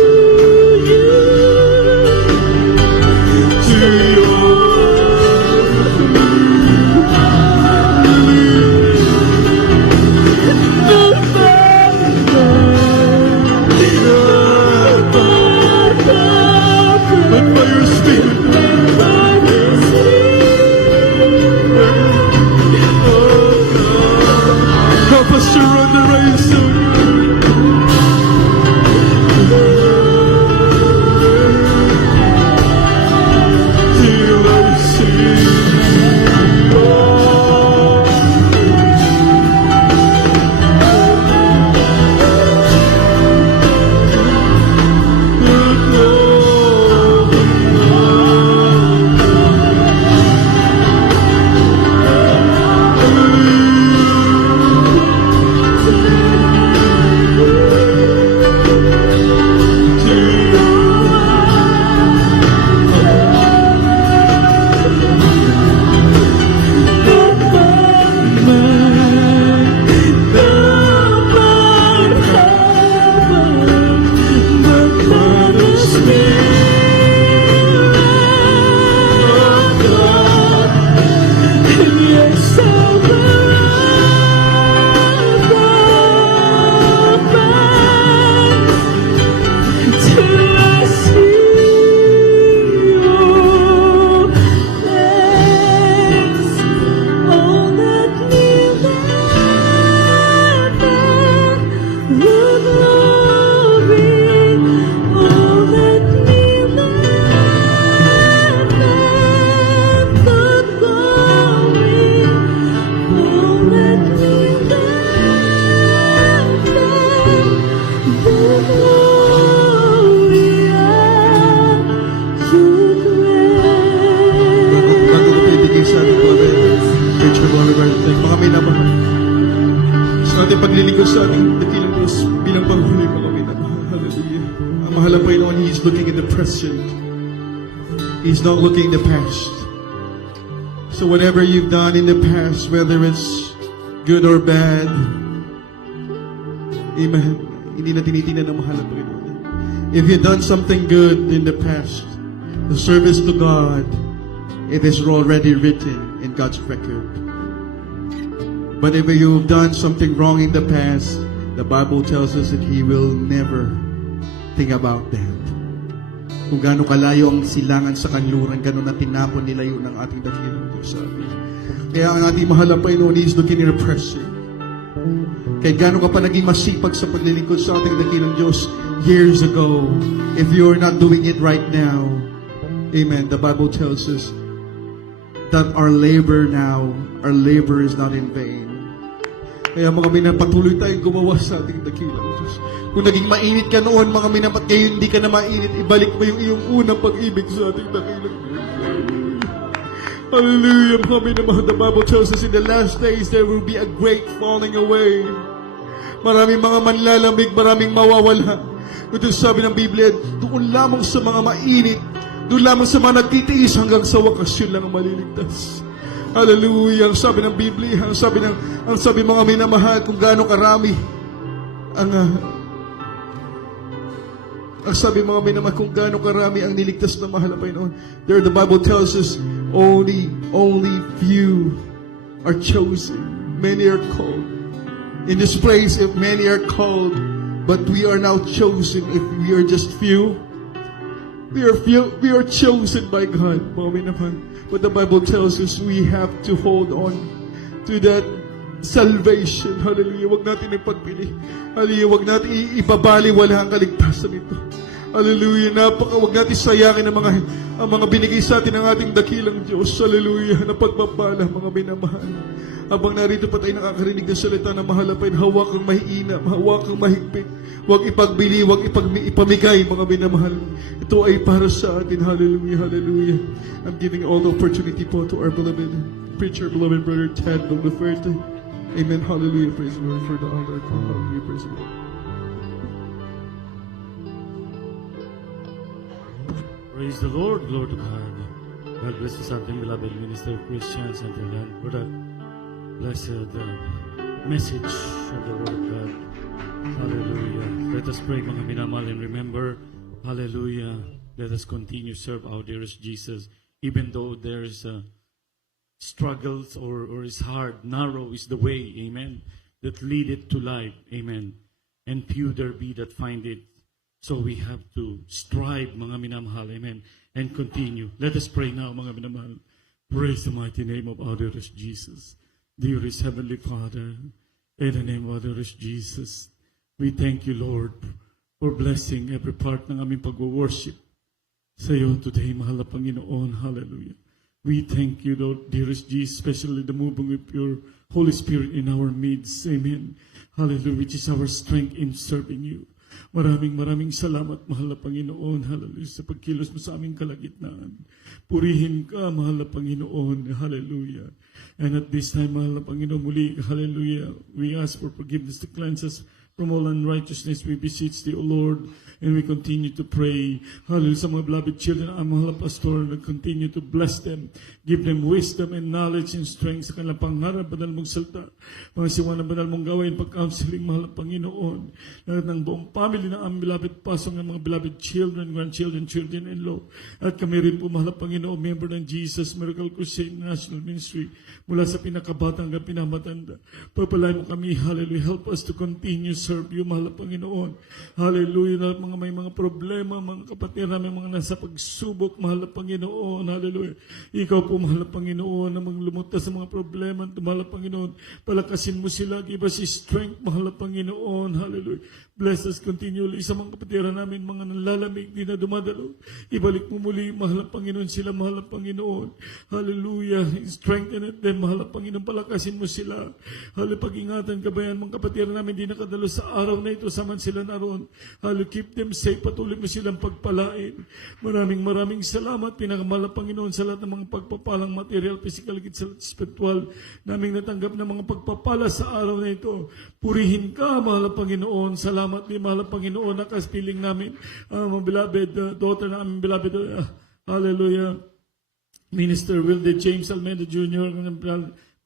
To you. But by your Spirit, help us to run the race. Till I see. Bago ko ibigay sa ating Father, Church of All of our mga minamahal. Sa ating paglilingkod sa ating dakilang Diyos bilang panghuli, mga minamahal. Hallelujah. Ang mahal ng Panginoon, He is looking at the present. He's not looking at the past. So whatever you've done in the past, whether it's good or bad, amen, hindi na tinitingnan ng mahal ng Panginoon. If you've done something good in the past, the service to God, it is already written in God's record. But if you've done something wrong in the past, the Bible tells us that He will never think about that. Kung gaano kalayo ang silangan sa kanluran, gaano na tinapon nilayo ng ating dakilang Diyos sa atin. Kaya ang ating mahal na Panginoon is looking in the present. Kaya gaano ka pa naging masipag sa paglilingkod sa ating dakilang Diyos years ago. If you're not doing it right now, amen, the Bible tells us that our labor is not in vain. Kaya mga minapatuloy tayong gumawa sa ating dakilang Diyos. Kung naging mainit ka noon, mga minapat, ngayon hindi ka na mainit, ibalik mo yung iyong unang pag-ibig sa ating dakilang Diyos. Hallelujah, mga minamahal. The Bible tells us in the last days, there will be a great falling away. Maraming mga manlalamig, maraming mawawala. Ito sabi ng Biblia, doon lamang sa mga mainit, doon lamang sa mga nagtitiis hanggang sa wakas, yun lang ang maliligtas. Hallelujah. Ang sabi ng Biblia, ang sabi mga minamahal, kung gaano karami ang sabi mga minamahal, kung gaano karami ang niligtas na mahal na Panginoon. There the Bible tells us only few are chosen. Many are called. In this place, if many are called, but we are now chosen. If we are just few, we are chosen by God. Mga minamahal. But the Bible tells us we have to hold on to that salvation. Hallelujah. Huwag natin ipagpili. Hallelujah. Huwag natin ibabaliwala ang kaligtasan nito. Hallelujah. Huwag natin sayangin ang mga binigay sa atin ng ating dakilang Diyos. Hallelujah. Na pagpapala, mga minamahal. Habang narito pa tayo nakakarinig ng salita na mahalapin, hawak kang mahina, hawak kang mahigpit. Huwag ipagbili, huwag ipamigay, mga minamahal. Ito ay para sa atin. Hallelujah, hallelujah. I'm giving all the opportunity po to our beloved preacher, beloved brother Ted Luferte. Amen, hallelujah. Praise the Lord for the honor. Hallelujah, praise the Lord. Praise the Lord, glory to God. God bless us, our beloved minister, Christians, and their product. Blessed message of the Word of God. Hallelujah. Let us pray, mga minamahal, and remember, hallelujah, let us continue to serve our dearest Jesus, even though there is struggles or is hard, narrow is the way, amen, that lead it to life, amen, and few there be that find it. So we have to strive, mga minamahal, amen, and continue. Let us pray now, mga minamahal. Praise the mighty name of our dearest Jesus. Dearest Heavenly Father, in the name of our dearest Jesus, we thank you, Lord, for blessing every part ng aming pag-worship sa iyo today, mahal na Panginoon. Hallelujah. We thank you, Lord, dearest Jesus, especially the moving of your Holy Spirit in our midst. Amen. Hallelujah, which is our strength in serving you. Maraming salamat, mahal na Panginoon. Hallelujah, sa pagkilos mo sa aming kalagitnaan. Purihin ka, mahal na Panginoon. Hallelujah. And at this time, mahal na Panginoon, muli, hallelujah, we ask for forgiveness to cleanse us from all unrighteousness. We beseech thee, O Lord, and we continue to pray. Hallelujah, sa mga beloved children, ang mahal na pastor, and continue to bless them, give them wisdom and knowledge and strength sa kanilang pangarap, banal mong salta, mga siwa na banal mong gawin, pag-counseling, mahal na Panginoon, lahat ng buong family ng aming beloved pastor, ng mga beloved children, grandchildren, children-in-law, at kami rin po, mahal na Panginoon, member ng Jesus Miracle Crusade National Ministry, mula sa pinakabata hanggang pinamatanda. Papalay mo kami, hallelujah, help us to continue serve you, mahal na Panginoon. Hallelujah, na mga may mga problema, mga kapatid namin, mga nasa pagsubok, mahal na Panginoon. Hallelujah. Ikaw po, mahal na Panginoon, na maglumutas sa mga problema, mahal na Panginoon. Palakasin mo sila, give us strength, mahal na Panginoon. Hallelujah. Bless us continually sa mga kapatira namin, mga nalalamig, di na dumadalo. Ibalik mo muli, mahal na Panginoon sila, mahal na Panginoon. Hallelujah. Strengthen them, mahal na Panginoon. Palakasin mo sila. Hallelujah. Pag-ingatan, kabayan, mga kapatira namin, di nakadalo sa araw na ito, saman sila naroon. Hallelujah. Keep them safe. Patuloy mo silang pagpalain. Maraming salamat, pinakamahal na Panginoon, sa lahat ng mga pagpapalang material, physical, spiritual, naming natanggap ng mga pagpapala sa araw na ito. Purihin ka, mahal na Panginoon. Salamat ni mahal na Panginoon, nakaspiling namin, mga beloved daughter na aming beloved, hallelujah, Minister Wilde James Almeida Jr.,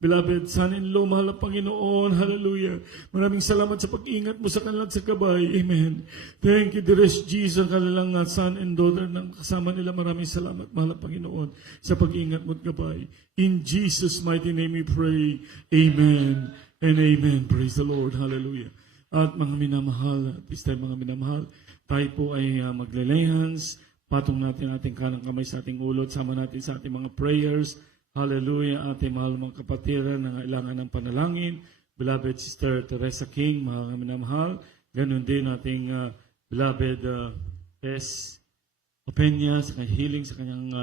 beloved son-in-law, mahal na Panginoon, hallelujah. Maraming salamat sa pag-ingat mo sa kanila at sa gabay, amen. Thank you, dearest Jesus, kanilang son and daughter ng kasama nila. Maraming salamat, mahal na Panginoon, sa pag-ingat mo at gabay. In Jesus' mighty name we pray, amen and amen. Praise the Lord, hallelujah. At mga minamahal, at this time mga minamahal, tayo po ay magle-lay hands, patong natin ating kanang kamay sa ating ulo, sama natin sa ating mga prayers. Hallelujah, ating mahal mga kapatiran na kailangan ng panalangin. Beloved Sister Teresa King, mga minamahal. Ganun din ating beloved S. Openya sa kanyang healing, sa kanyang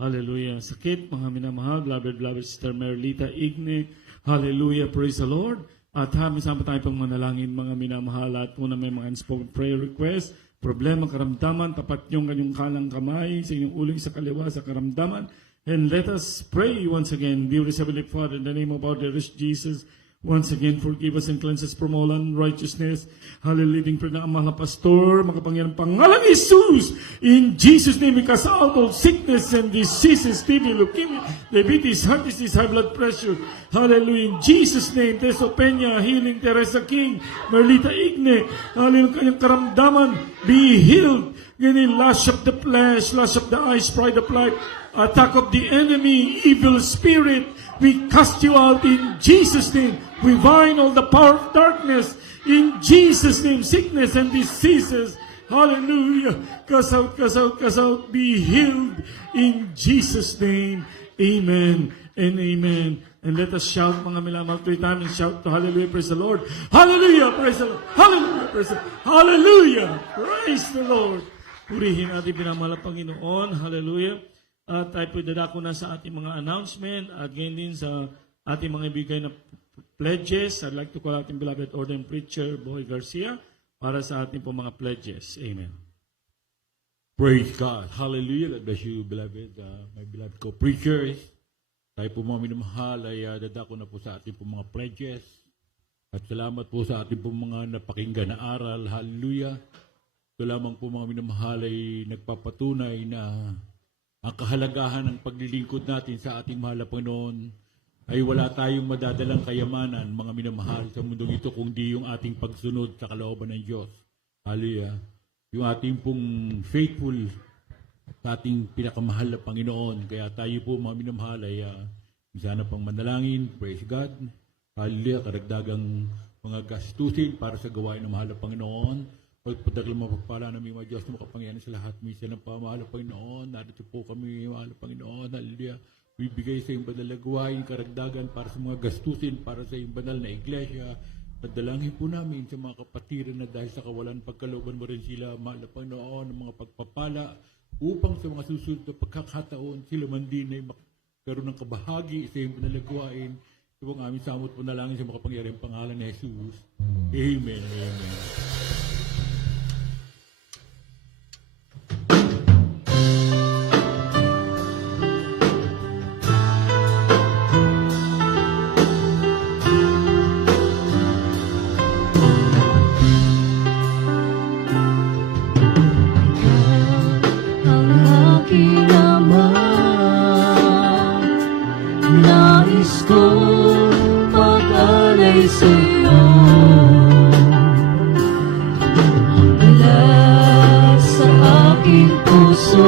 hallelujah, sakit. Mga minamahal, beloved Sister Merlita Igne. Hallelujah, praise the Lord. At sama tayo pang manalangin, mga minamahal, at muna may mga unspoken prayer request, problema, karamdaman, tapat yung kanyang kanang kamay, sa inyong uling sa kaliwa, sa karamdaman. And let us pray once again, dearest Heavenly Father, in the name of our dearest Jesus, once again, forgive us and cleanse us from all unrighteousness. Hallelujah, living prayer ng amang pastor, makapangyarang pangalang Jesus. In Jesus' name, we cast out all sickness and diseases, TB, leukemia, diabetes, heart disease, high blood pressure. Hallelujah, in Jesus' name, Teso Peña, healing, Teresa King, Merlita Igne, hallelujah, kanyang karamdaman, be healed. Ganyan, lash of the flesh, lash of the eyes, pride of life, attack of the enemy, evil spirit, we cast you out in Jesus' name. We bind all the power of darkness in Jesus' name. Sickness and diseases. Hallelujah. Cast out. Be healed in Jesus' name. Amen and amen. And let us shout, mga milamang, 3 times and shout to hallelujah, praise the Lord. Hallelujah, praise the Lord. Hallelujah, praise the Lord. Hallelujah, praise the Lord. Purihin ating pinamahal na Panginoon. Hallelujah. At tayo po dadako na sa ating mga announcement at ganyan din sa ating mga ibigay na pledges. I'd like to call ating beloved ordained preacher, Boy Garcia, para sa ating po mga pledges. Amen. Praise God. Hallelujah. God bless you, beloved, my beloved co-preachers. Tayo po mga minamahal ay dadako na po sa ating po mga pledges. At salamat po sa ating po mga napakinggan na aral. Hallelujah. Ito lamang po mga minamahal ay nagpapatunay na ang kahalagahan ng paglilingkod natin sa ating mahal na Panginoon ay wala tayong madadalang kayamanan, mga minamahal, sa mundong ito kundi yung ating pagsunod sa kalooban ng Diyos. Hallelujah. Yung ating pong faithful sa ating pinakamahal na Panginoon. Kaya tayo po mga minamahal ay sana pang manalangin. Praise God. Hallelujah. Karagdagang mga gastusin para sa gawain ng mahal na Panginoon. Pagpadagal mapagpala namin mga Diyos na makapangyarihan sa lahat. Minsan ng pamahal na Panginoon. Narito po kami, mahal na Panginoon. Hallelujah. Bibigay sa iyong banal na gawain, karagdagan para sa mga gastusin, para sa iyong banal na iglesia. At dalangin po namin sa mga kapatiran na dahil sa kawalan pagkalooban mo rin sila, mahal na Panginoon, ng mga pagpapala, upang sa mga susunod na pagkakataon, sila man din ay magkaroon ng kabahagi sa iyong banal na gawain. Ito po ang aming samot po nalangin sa makapangyarihang pangalan ni Jesus. Amen. Amen. Ang aking Ama, nais kong mag-alay sa'yo. Mula sa aking puso,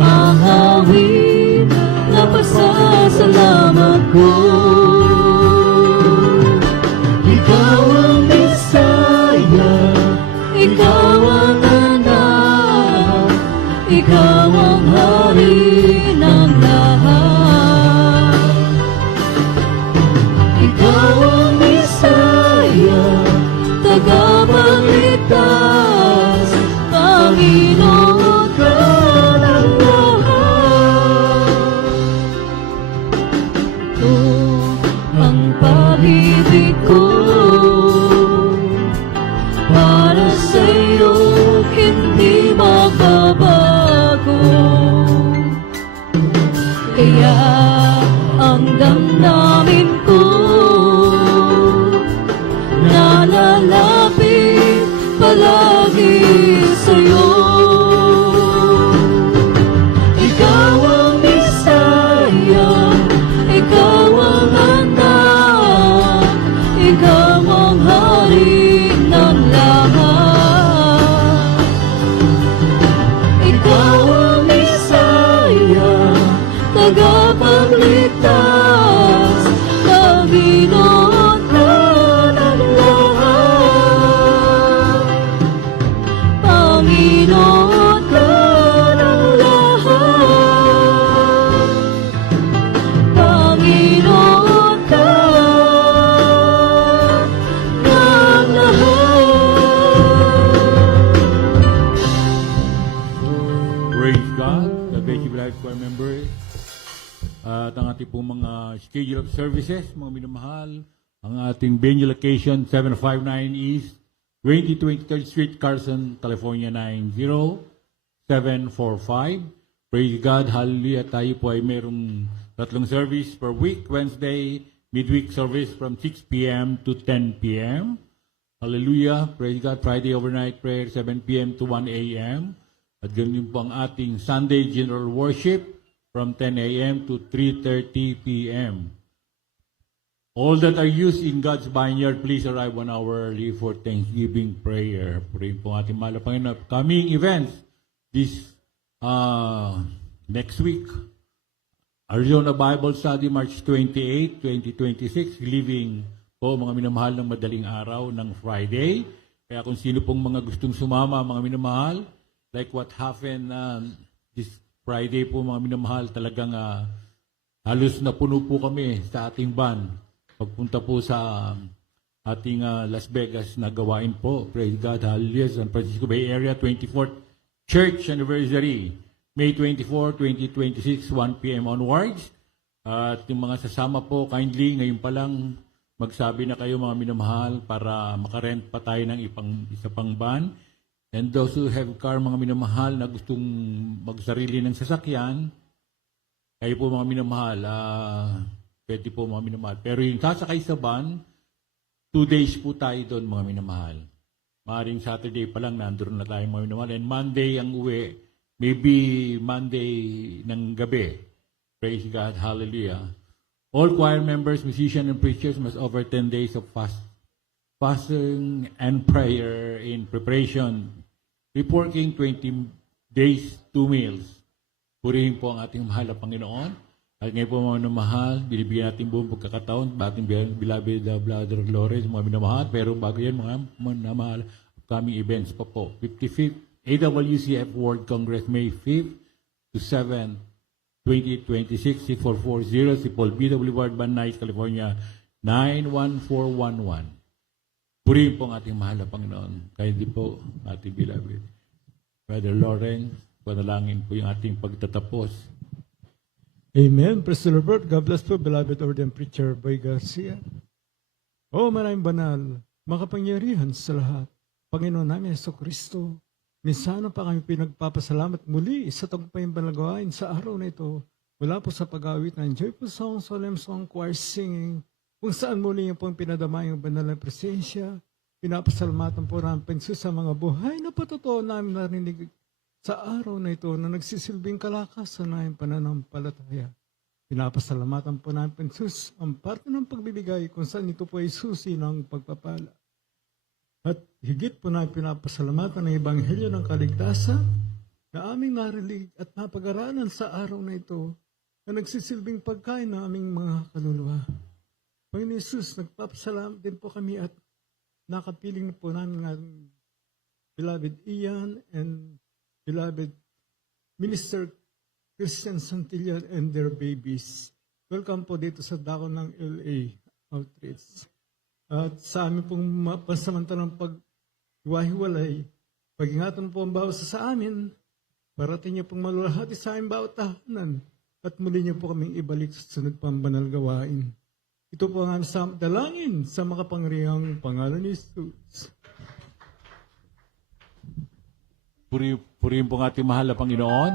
ang awit na pasasalamat ko. Ikaw ang Mesaya, ikaw ang anak, ikaw ang hari ng lahat. Ikaw ang Mesaya, tagapagligtas, Panginoon ka ng lahat. Ito ang pag-ibig ko para sa'yo, hindi magbabago. Kaya ang damdamin ko nalalapit palagi sa'yo. Ikaw ang Mesaya, ikaw ang anak, ikaw ang hari ng lahat. Ikaw ang Mesaya, tagapagligtas, Panginoon ka ng lahat. Panginoon ka ng lahat. Panginoon ka ng lahat. Praise God. God bless you, beloved choir members. At ang ating pong mga schedule of services, mga minamahal, ang ating venue location, 759 East, 23rd Street, Carson, California, 90745. Praise God. Hallelujah. Tayo po ay merong 3 service per week. Wednesday, midweek service from 6 p.m. to 10 p.m. Hallelujah. Praise God. Friday overnight prayer, 7 p.m. to 1 a.m. At ganun po ang ating Sunday general worship from 10 a.m. to 3:30 p.m. All that are used in God's vineyard, please arrive 1 hour early for Thanksgiving prayer. Purihin po ang ating mahal na Panginoon. Coming events this next week. Arizona Bible Study, March 28, 2026. Leaving po mga minamahal ng madaling araw ng Friday. Kaya kung sino pong mga gustong sumama, mga minamahal, like what happened this Friday po mga minamahal, talagang halos na puno po kami sa ating van. Pagpunta po sa ating Las Vegas na gawain po. Praise God, hallelujah. San Francisco Bay Area, 24th Church Anniversary, May 24, 2026, 1 p.m. onwards. At yung mga sasama po, kindly, ngayon pa lang, magsabi na kayo mga minamahal para makarent pa tayo ng isa pang van. And those who have car, mga minamahal, na gustong magsarili ng sasakyan, kayo po mga minamahal, pwede po mga minamahal. Pero yung sasakay sa van, 2 days po tayo doon mga minamahal. Maaaring Saturday pa lang, nandun na tayo mga minamahal. And Monday ang uwi, maybe Monday ng gabi. Praise God, hallelujah. All choir members, musicians, and preachers must over 10 days of fasting and prayer in preparation. Reporting 20 days, 2 meals. Purihin po ang ating mahal na Panginoon. At ngayon po mga minamahal, binibigyan natin buong pagkakataon, ating beloved Brother Lawrence, mga minamahal. Pero bago yan, mga minamahal, upcoming events pa po. 55th AWCF World Congress, May 5th to 7th, 2026, C440, si Paul B. Boulevard, Van Nuys, California, 91411. Purihin po ang ating mahal na Panginoon. Kaya di po, ating beloved Brother Lawrence, panalangin po yung ating pagtatapos. Amen. Praise the Lord. God bless po, beloved ordained preacher Boy Garcia. Oh, maraming banal, makapangyarihan sa lahat. Panginoon namin, Jesucristo, minsan pa kami pinagpapasalamat muli sa tagumpayang banal sa araw na ito. Mula po sa pag-awit ng joyful song, solemn song, choir singing, kung saan muli yung pong pinadama yung banal na presensya. Pinapasalamatan po namin sa mga buhay na patotoo namin narinig sa araw na ito na nagsisilbing kalakasan na yung pananampalataya. Pinapasalamatan po namin ang parte ng pagbibigay kung saan ito po ay susi ng pagpapala. At higit po na pinapasalamatan ng Ebanghelyo ng Kaligtasan na aming narinig at napag-aralan sa araw na ito na nagsisilbing pagkain ng aming mga kaluluwa. Panginoon Jesus, nagpapasalamat din po kami at nakapiling po namin ng beloved Ian and beloved Minister Christian Santillan and their babies. Welcome po dito sa dako ng LA Outreach. At sa amin pong pansamantalang pag-hiwa-hiwalay, pag-ingatan po ang bawat sa amin, parating niyo pong malulahati sa aming bawat tahanan, at muli niyo po kaming ibalik sa sunod pang banal gawain. Ito po ang aming dalangin sa makapangyarihang pangalan ni Jesus. Purihin po ang ating mahal na Panginoon.